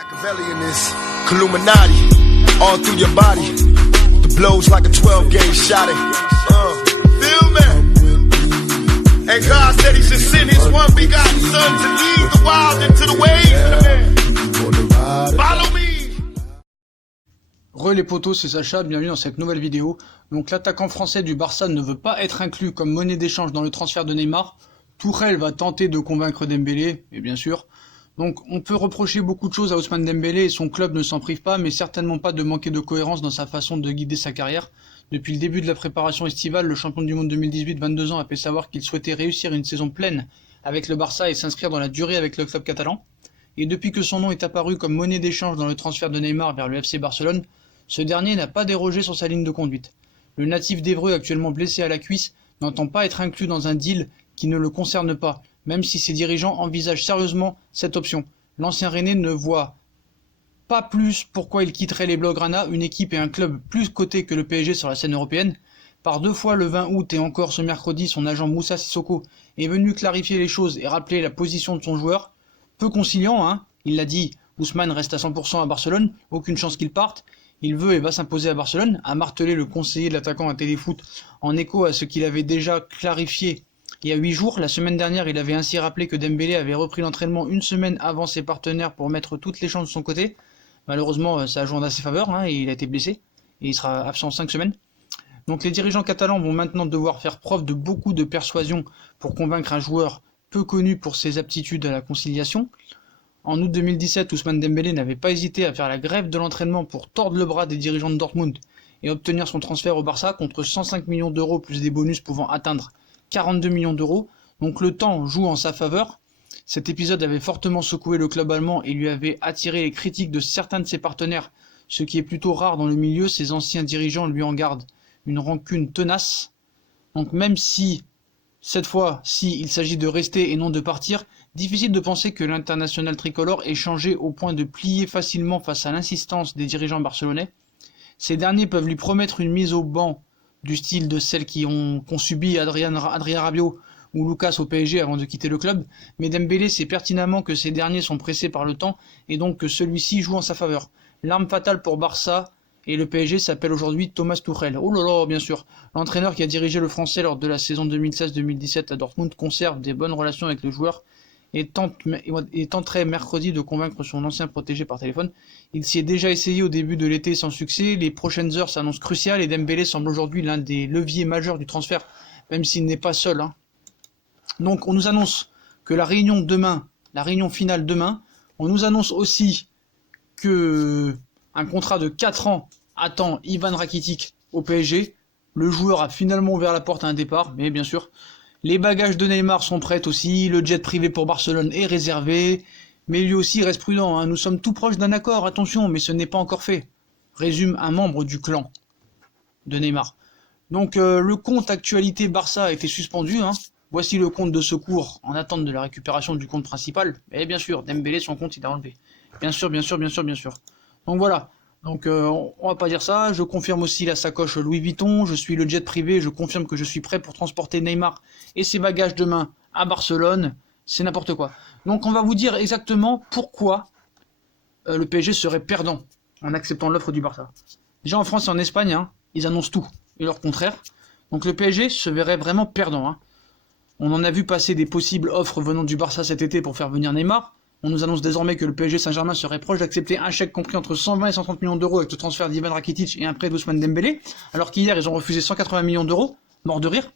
Machiavelli in this Illuminati, all through your body. The blows like a 12-gauge shot. Feel me? And God said He should send His one begotten Son to lead the wild into the ways. Follow me. Re les potos, c'est Sacha, bienvenue dans cette nouvelle vidéo. Donc l'attaquant français du Barça ne veut pas être inclus comme monnaie d'échange dans le transfert de Neymar. Tuchel va tenter de convaincre Dembélé, et bien sûr. Donc on peut reprocher beaucoup de choses à Ousmane Dembélé et son club ne s'en prive pas, mais certainement pas de manquer de cohérence dans sa façon de guider sa carrière. Depuis le début de la préparation estivale, le champion du monde 2018, 22 ans, a fait savoir qu'il souhaitait réussir une saison pleine avec le Barça et s'inscrire dans la durée avec le club catalan. Et depuis que son nom est apparu comme monnaie d'échange dans le transfert de Neymar vers le FC Barcelone, ce dernier n'a pas dérogé sur sa ligne de conduite. Le natif d'Évreux, actuellement blessé à la cuisse, n'entend pas être inclus dans un deal qui ne le concerne pas, même si ses dirigeants envisagent sérieusement cette option. L'ancien Rennais ne voit pas plus pourquoi il quitterait les Blaugrana, une équipe et un club plus coté que le PSG sur la scène européenne. Par deux fois le 20 août et encore ce mercredi, son agent Moussa Sissoko est venu clarifier les choses et rappeler la position de son joueur. Peu conciliant, hein, il l'a dit, Ousmane reste à 100% à Barcelone, aucune chance qu'il parte. Il veut et va s'imposer à Barcelone, a martelé le conseiller de l'attaquant à Téléfoot en écho à ce qu'il avait déjà clarifié il y a 8 jours. La semaine dernière, il avait ainsi rappelé que Dembélé avait repris l'entraînement une semaine avant ses partenaires pour mettre toutes les chances de son côté. Malheureusement, ça a joué en à ses faveurs, hein, et il a été blessé, et il sera absent 5 semaines. Donc les dirigeants catalans vont maintenant devoir faire preuve de beaucoup de persuasion pour convaincre un joueur peu connu pour ses aptitudes à la conciliation. En août 2017, Ousmane Dembélé n'avait pas hésité à faire la grève de l'entraînement pour tordre le bras des dirigeants de Dortmund et obtenir son transfert au Barça contre 105 millions d'euros plus des bonus pouvant atteindre 42 millions d'euros. Donc le temps joue en sa faveur. Cet épisode avait fortement secoué le club allemand et lui avait attiré les critiques de certains de ses partenaires, ce qui est plutôt rare dans le milieu. Ses anciens dirigeants lui en gardent une rancune tenace. Donc même si cette fois, il s'agit de rester et non de partir, difficile de penser que l'international tricolore ait changé au point de plier facilement face à l'insistance des dirigeants barcelonais. Ces derniers peuvent lui promettre une mise au banc du style de celles qu'ont subi Adrien Rabiot ou Lucas au PSG avant de quitter le club, mais Dembélé sait pertinemment que ces derniers sont pressés par le temps et donc que celui-ci joue en sa faveur. L'arme fatale pour Barça et le PSG s'appelle aujourd'hui Thomas Tuchel. Oh là là, bien sûr. L'entraîneur qui a dirigé le français lors de la saison 2016-2017 à Dortmund conserve des bonnes relations avec le joueur et tenterait mercredi de convaincre son ancien protégé par téléphone. Il s'y est déjà essayé au début de l'été sans succès. Les prochaines heures s'annoncent cruciales et Dembélé semble aujourd'hui l'un des leviers majeurs du transfert, même s'il n'est pas seul, hein. Donc on nous annonce que la réunion finale demain, on nous annonce aussi que un contrat de 4 ans attend Ivan Rakitic au PSG. Le joueur a finalement ouvert la porte à un départ, mais bien sûr, les bagages de Neymar sont prêts aussi, le jet privé pour Barcelone est réservé, mais lui aussi reste prudent, hein. Nous sommes tout proches d'un accord, attention, mais ce n'est pas encore fait, résume un membre du clan de Neymar. Donc le compte actualité Barça a été suspendu, hein. Voici le compte de secours en attente de la récupération du compte principal, et bien sûr, Dembélé, son compte il a enlevé. Bien sûr. Donc voilà, donc on va pas dire ça, je confirme aussi la sacoche Louis Vuitton, je suis le jet privé, je confirme que je suis prêt pour transporter Neymar et ses bagages demain à Barcelone, c'est n'importe quoi. Donc on va vous dire exactement pourquoi le PSG serait perdant en acceptant l'offre du Barça. Déjà en France et en Espagne, hein, ils annoncent tout et leur contraire, donc le PSG se verrait vraiment perdant, hein. On en a vu passer des possibles offres venant du Barça cet été pour faire venir Neymar. On nous annonce désormais que le PSG Saint-Germain serait proche d'accepter un chèque compris entre 120 et 130 millions d'euros avec le transfert d'Ivan Rakitic et un prêt d'Ousmane Dembélé, alors qu'hier ils ont refusé 180 millions d'euros, mort de rire.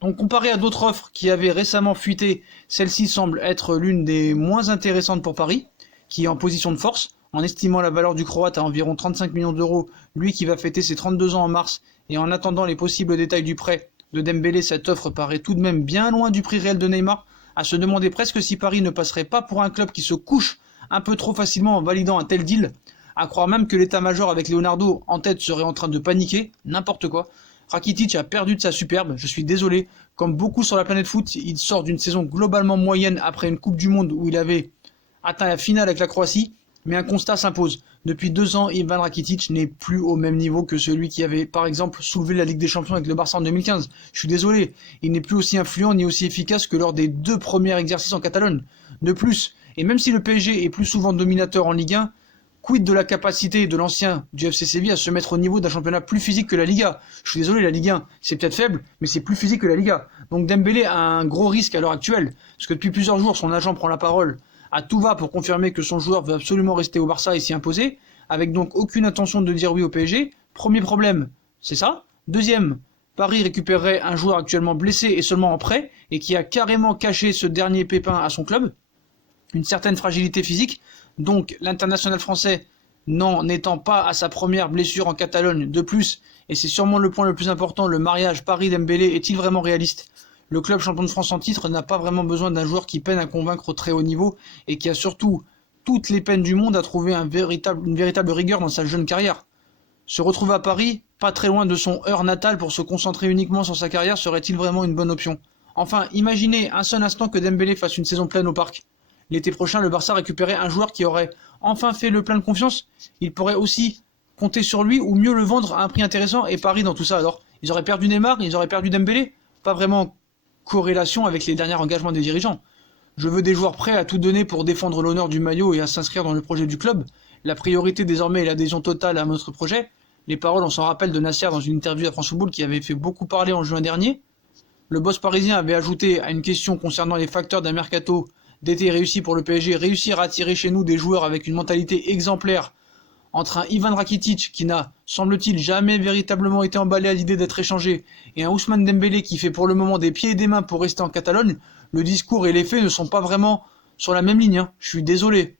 Donc comparé à d'autres offres qui avaient récemment fuité, celle-ci semble être l'une des moins intéressantes pour Paris, qui est en position de force, en estimant la valeur du Croate à environ 35 millions d'euros, lui qui va fêter ses 32 ans en mars, et en attendant les possibles détails du prêt de Dembélé, cette offre paraît tout de même bien loin du prix réel de Neymar, à se demander presque si Paris ne passerait pas pour un club qui se couche un peu trop facilement en validant un tel deal, à croire même que l'état-major avec Leonardo en tête serait en train de paniquer, n'importe quoi. Rakitic a perdu de sa superbe, je suis désolé, comme beaucoup sur la planète foot, il sort d'une saison globalement moyenne après une Coupe du Monde où il avait atteint la finale avec la Croatie, mais un constat s'impose. Depuis 2 ans, Ivan Rakitic n'est plus au même niveau que celui qui avait, par exemple, soulevé la Ligue des Champions avec le Barça en 2015. Je suis désolé, il n'est plus aussi influent ni aussi efficace que lors des 2 premiers exercices en Catalogne. De plus, Et même si le PSG est plus souvent dominateur en Ligue 1, quid de la capacité de l'ancien du FC Séville à se mettre au niveau d'un championnat plus physique que la Liga? Je suis désolé, la Ligue 1, c'est peut-être faible, mais c'est plus physique que la Liga. Donc Dembélé a un gros risque à l'heure actuelle, parce que depuis plusieurs jours, son agent prend la parole à tout va pour confirmer que son joueur veut absolument rester au Barça et s'y imposer, avec donc aucune intention de dire oui au PSG. Premier problème, c'est ça. Deuxième, Paris récupérerait un joueur actuellement blessé et seulement en prêt, et qui a carrément caché ce dernier pépin à son club, une certaine fragilité physique. Donc l'international français n'en étant pas à sa première blessure en Catalogne. De plus, et c'est sûrement le point le plus important, le mariage Paris-Dembélé est-il vraiment réaliste? Le club champion de France en titre n'a pas vraiment besoin d'un joueur qui peine à convaincre au très haut niveau et qui a surtout toutes les peines du monde à trouver une véritable rigueur dans sa jeune carrière. Se retrouver à Paris, pas très loin de son heure natale pour se concentrer uniquement sur sa carrière, serait-il vraiment une bonne option? Enfin, imaginez un seul instant que Dembélé fasse une saison pleine au Parc. L'été prochain, le Barça récupérait un joueur qui aurait enfin fait le plein de confiance. Il pourrait aussi compter sur lui ou mieux le vendre à un prix intéressant. Et Paris dans tout ça, alors ils auraient perdu Neymar, ils auraient perdu Dembélé. Pas vraiment corrélation avec les derniers engagements des dirigeants. Je veux des joueurs prêts à tout donner pour défendre l'honneur du maillot et à s'inscrire dans le projet du club. La priorité désormais est l'adhésion totale à notre projet. Les paroles, on s'en rappelle, de Nasser dans une interview à France Football qui avait fait beaucoup parler en juin dernier. Le boss parisien avait ajouté à une question concernant les facteurs d'un mercato d'été réussi pour le PSG, réussir à attirer chez nous des joueurs avec une mentalité exemplaire, entre un Ivan Rakitic qui n'a, semble-t-il, jamais véritablement été emballé à l'idée d'être échangé, et un Ousmane Dembélé qui fait pour le moment des pieds et des mains pour rester en Catalogne, le discours et les faits ne sont pas vraiment sur la même ligne. Je suis désolé.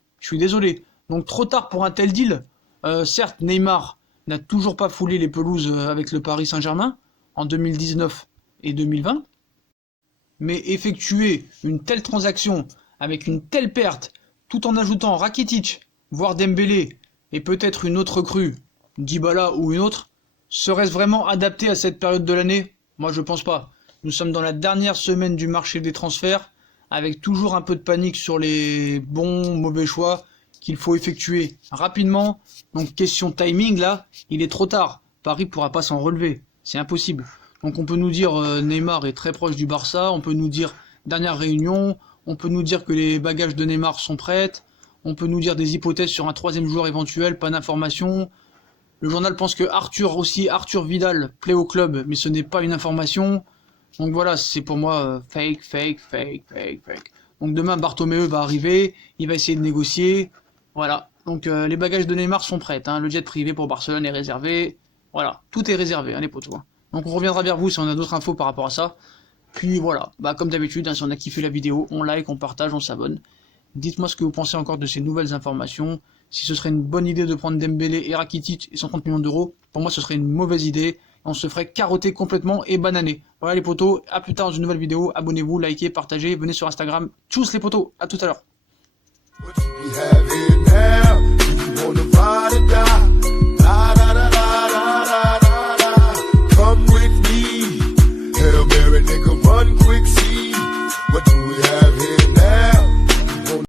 Donc trop tard pour un tel deal. Certes, Neymar n'a toujours pas foulé les pelouses avec le Paris Saint-Germain en 2019 et 2020, mais effectuer une telle transaction avec une telle perte, tout en ajoutant Rakitic, voire Dembélé, et peut-être une autre recrue, Dybala ou une autre, serait-ce vraiment adapté à cette période de l'année? Moi je pense pas. Nous sommes dans la dernière semaine du marché des transferts, avec toujours un peu de panique sur les bons, mauvais choix qu'il faut effectuer rapidement. Donc question timing là, il est trop tard. Paris pourra pas s'en relever, c'est impossible. Donc on peut nous dire Neymar est très proche du Barça, on peut nous dire dernière réunion, on peut nous dire que les bagages de Neymar sont prêts, on peut nous dire des hypothèses sur un troisième joueur éventuel, pas d'informations. Le journal pense que Arthur Vidal plaît au club, mais ce n'est pas une information. Donc voilà, c'est pour moi fake. Donc demain Bartomeu va arriver, il va essayer de négocier. Voilà, donc les bagages de Neymar sont prêts, hein. Le jet privé pour Barcelone est réservé. Voilà, tout est réservé, hein, les potos. Donc on reviendra vers vous si on a d'autres infos par rapport à ça. Puis voilà, comme d'habitude, hein, si on a kiffé la vidéo, on like, on partage, on s'abonne. Dites-moi ce que vous pensez encore de ces nouvelles informations. Si ce serait une bonne idée de prendre Dembélé et Rakitic et 130 millions d'euros, pour moi ce serait une mauvaise idée. On se ferait carotter complètement et bananer. Voilà les potos, à plus tard dans une nouvelle vidéo. Abonnez-vous, likez, partagez, venez sur Instagram. Tchuss les potos, à tout à l'heure.